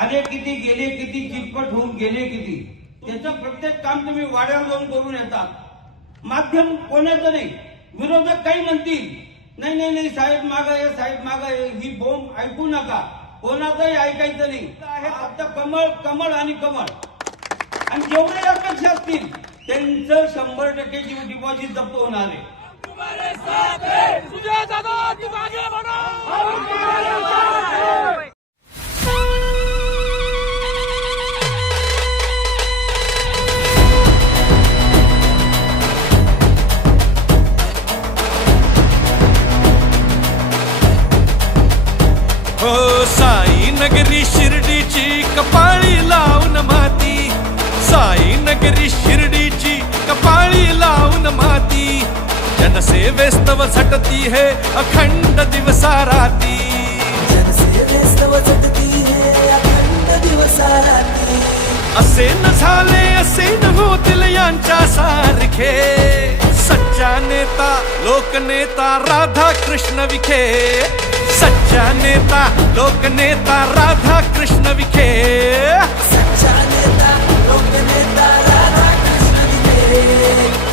आले किती गेले किती चितपट होऊन गेले किती? त्याचं प्रत्येक काम तुम्ही वाड्यावर जाऊन करून येतात. माध्यम कोणाचं नाही. विरोधक काही म्हणतील. नाही नाही नाही साहेब मागा आहे साहेब मागा ही बोंब ऐकू नका. कोणाचंही ऐकायचं नाही. आहे फक्त कमळ कमळ आणि कमळ. आणि जेवढे अपेक्ष असतील त्यांचं शंभर टक्के डिपॉझिट जप्त होणार आहे. सुजय कपाळी लावून माती. साई नगरी शिर्डीची कपाळी लावून माती. जनसेवेस्तव झटती है अखंड दिवसा राती जनसेवेस्तव झटती हे अखंड असे न झाले असे न होतील यांच्या सारखे. सच्चा नेता लोकनेता राधा कृष्ण विखे. सच्चा नेता लोकनेता राधा कृष्ण विखे. सच्चा नेता लोकनेता राधा कृष्ण विखे.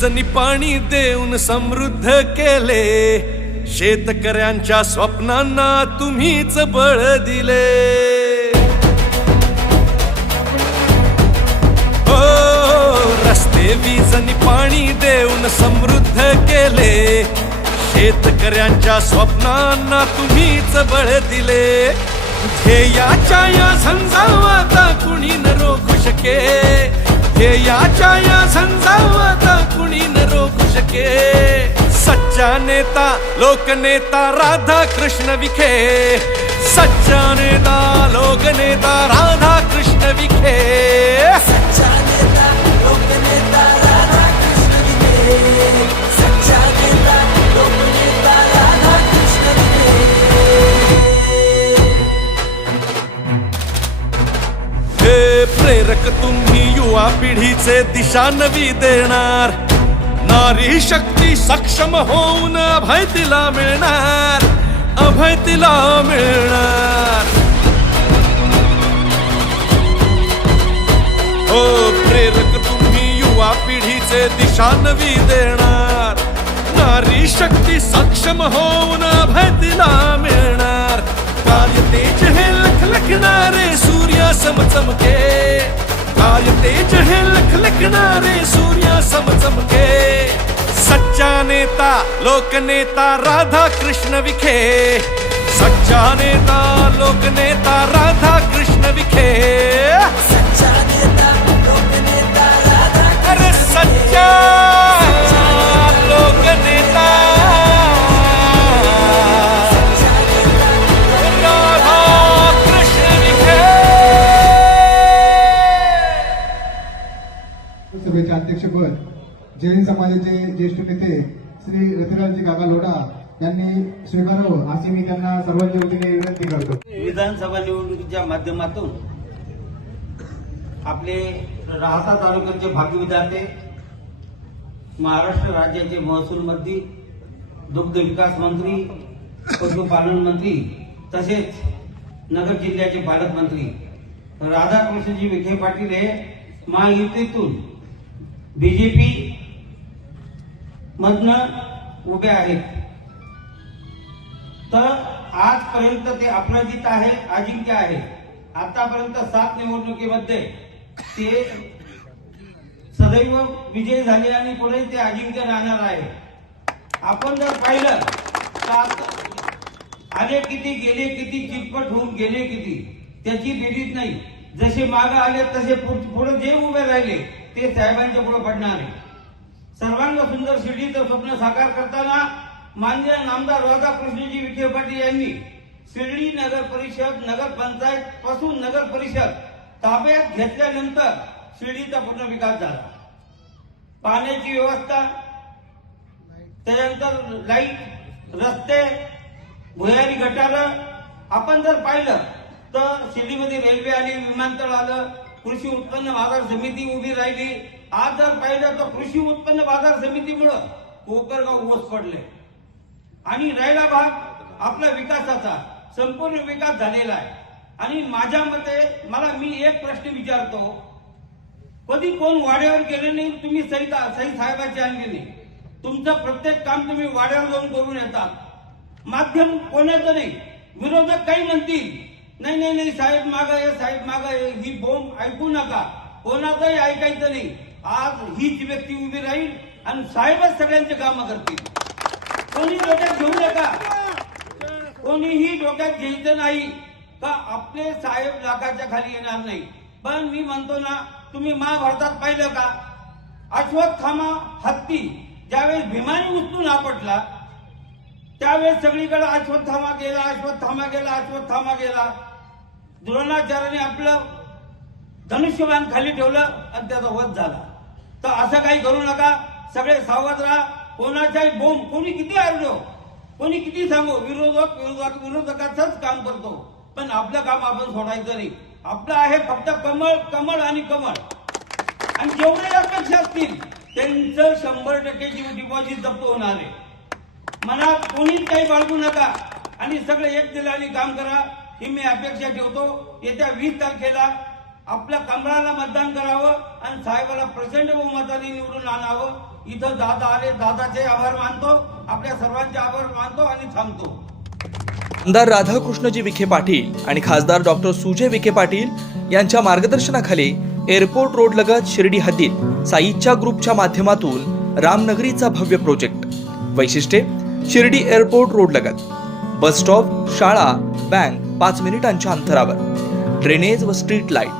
रस्ते पाणी देऊन समृद्ध केले. शेतकऱ्यांच्या स्वप्नांना तुम्हीच बळ दिले. हो रस्ते वीजनी पाणी देऊन समृद्ध केले. शेतकऱ्यांच्या स्वप्नांना तुम्हीच बळ दिले. ध्येयाच्या या झंझावाता कुणी न रोखू शके. ध्येयाच्या या झंझावात शके सच्चा नेता लोकनेता राधा कृष्ण विखे। सच्चा नेता लोकनेता राधा कृष्ण विखे। सच्चा नेता नेता राधा कृष्ण विखे। प्रेरक तुम्ही युवा पिढीचे दिशा नवी देणार। नारी शक्ती सक्षम होऊन अभय तिला मिळणार अभय तिला मिळणार. हो प्रेरक तुम्ही युवा पिढीचे दिशा नवी देणार. नारी शक्ती सक्षम होऊन अभय तिला मिळणार. कार्य तेज हे लखलखणारे सूर्य समचमके कार्य तेज हे लखलखणारे सूर्य समचमके सच्चा नेता लोकनेता राधा कृष्ण विखे. सच्चा नेता लोकनेता राधा कृष्ण विखे. सच्चा नेता लोकनेता राधा अरे सच्चा लोकनेता. जैन समाजाचे ज्येष्ठ नेते श्री रतिलालजी काका लोढा यांनी स्वीकारावं अशी मी त्यांना सर्वांच्या वतीने विनंती करतो. विधानसभा निवडणुकीच्या माध्यमातून आपले राहता तालुक्याचे भाग्यविधाते महाराष्ट्र राज्याचे महसूल मंत्री दुग्ध विकास मंत्री पशुपालन मंत्री तसेच नगर जिल्ह्याचे पालकमंत्री राधाकृष्णजी विखे पाटील हे महायुतीतून बीजेपी मधनं उभे आहेत. तर आजपर्यंत ते अपराजित आहे अजिंक्य आहे. आतापर्यंत सात निवडणुकीमध्ये ते सदैव विजय झाले आणि पुढे ते अजिंक्य राहणार आहे. आपण जर पाहिलं तर आले किती गेले किती चितपट होऊन गेले किती त्याची बेरीज नाही. जसे मागे आले तसे पुढे जे उभे राहिले ते साहेबांच्या पुढे पडणार आहे सर्वांग सुंदर शिर्डीचं स्वप्न साकार करताना मान्य नामदार राधाकृष्णजी विखे पाटील यांनी शिर्डी नगर परिषद नगर पंचायत पासून नगर परिषद ताब्यात घेतल्यानंतर शिर्डीचा पूर्ण विकास झाला. पाण्याची व्यवस्था त्याच्यानंतर लाइट रस्ते भुयारी गटार आपण जर पाहिलं तर शिर्डीमध्ये रेल्वे आली विमानतळ आलं कृषी उत्पन्न बाजार समिती उभी राहिली आज जर पाहिलं तर कृषी उत्पन्न बाजार समितीमुळं कोकरगाव ओस पडले. आणि राहिला भाग आपला विकासाचा संपूर्ण विकास झालेला आहे. आणि माझ्या मते मला मी एक प्रश्न विचारतो. कधी कोण वाड्यावर गेले नाही तुम्ही सईता सई साहेबाची अंगीने. तुमचं प्रत्येक काम तुम्ही वाड्यावर जाऊन करून येतात. माध्यम कोणाचं नाही. विरोधक काही म्हणतील. नाही नाही नाही साहेब मागा आहे साहेब मागा आहे ही बोंब ऐकू नका. कोणाचंही ऐकायचं नाही. आज हीच व्यक्ती उभी राहील आणि साहेबच सगळ्यांचे कामं करतील. कोणी डोक्यात घेऊ नका. कोणीही डोक्यात घ्यायचं नाही का आपले साहेब लाखाच्या खाली येणार नाही. पण मी म्हणतो ना तुम्ही महाभारतात पाहिलं का? अश्वत्थामा हत्ती ज्यावेळेस भीमानी उचलून आपटला त्यावेळेस सगळीकडे अश्वत्थामा गेला अश्वत्थामा गेला अश्वत्थामा गेला. द्रोणाचार्याने आपलं धनुष्यबाण खाली ठेवलं आणि त्याचा वध झाला. तर असं काही करू नका. सगळे सावध राहा. कोणाच्याही बोंब कोणी किती आरडो हो, कोणी किती सांगू विरोधक विरोधक विरोधकाचंच काम करतो. पण आपलं काम आपण सोडायचं नाही. आपलं आहे फक्त कमळ कमळ आणि कमळ. आणि जेवढे अपेक्षा असतील त्यांचं शंभर टक्के डिपॉझिट जप्त होणार आहे. मनात कोणीच काही बाळगू नका. आणि सगळे एक दिलाने काम करा. ही मी अपेक्षा ठेवतो. येत्या वीस तारखेला आपल्या कमळाला मतदान करावं आणि साहेबाला प्रचंड बहुमताने निवडून आणावं. इथं दादा आले दादाचे आभार मानतो आपल्या सर्वांचे आभार मानतो आणि थांबतो. आमदार राधाकृष्णजी विखे पाटील आणि खासदार डॉक्टर सुजय विखे पाटील यांच्या मार्गदर्शनाखाली एअरपोर्ट रोड लगत शिर्डी हद्दीत साईच्या ग्रुपच्या माध्यमातून रामनगरीचा भव्य प्रोजेक्ट. वैशिष्ट्ये शिर्डी एअरपोर्ट रोड लगत. बस स्टॉप शाळा बँक पाच मिनिटांच्या अंतरावर. ड्रेनेज व स्ट्रीट लाइट.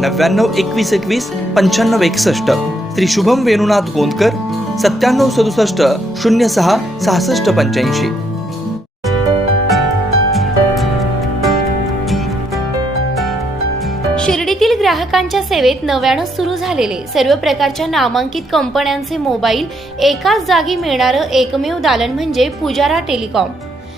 नव्याण्णव एकवीस एकवीस पंच्याण्णव एकसष्ट. श्री शुभम वेणुनाथ गोंदकर सत्त्याण्णव सदुसष्ट शून्य सहा सहासष्ट पंच्याऐंशी. शिर्डीतील ग्राहकांच्या सेवेत नव्यानं सुरू झालेले सर्व प्रकारच्या नामांकित कंपन्यांचे मोबाईल एकाच जागी मिळणारं एकमेव दालन म्हणजे पुजारा टेलिकॉम.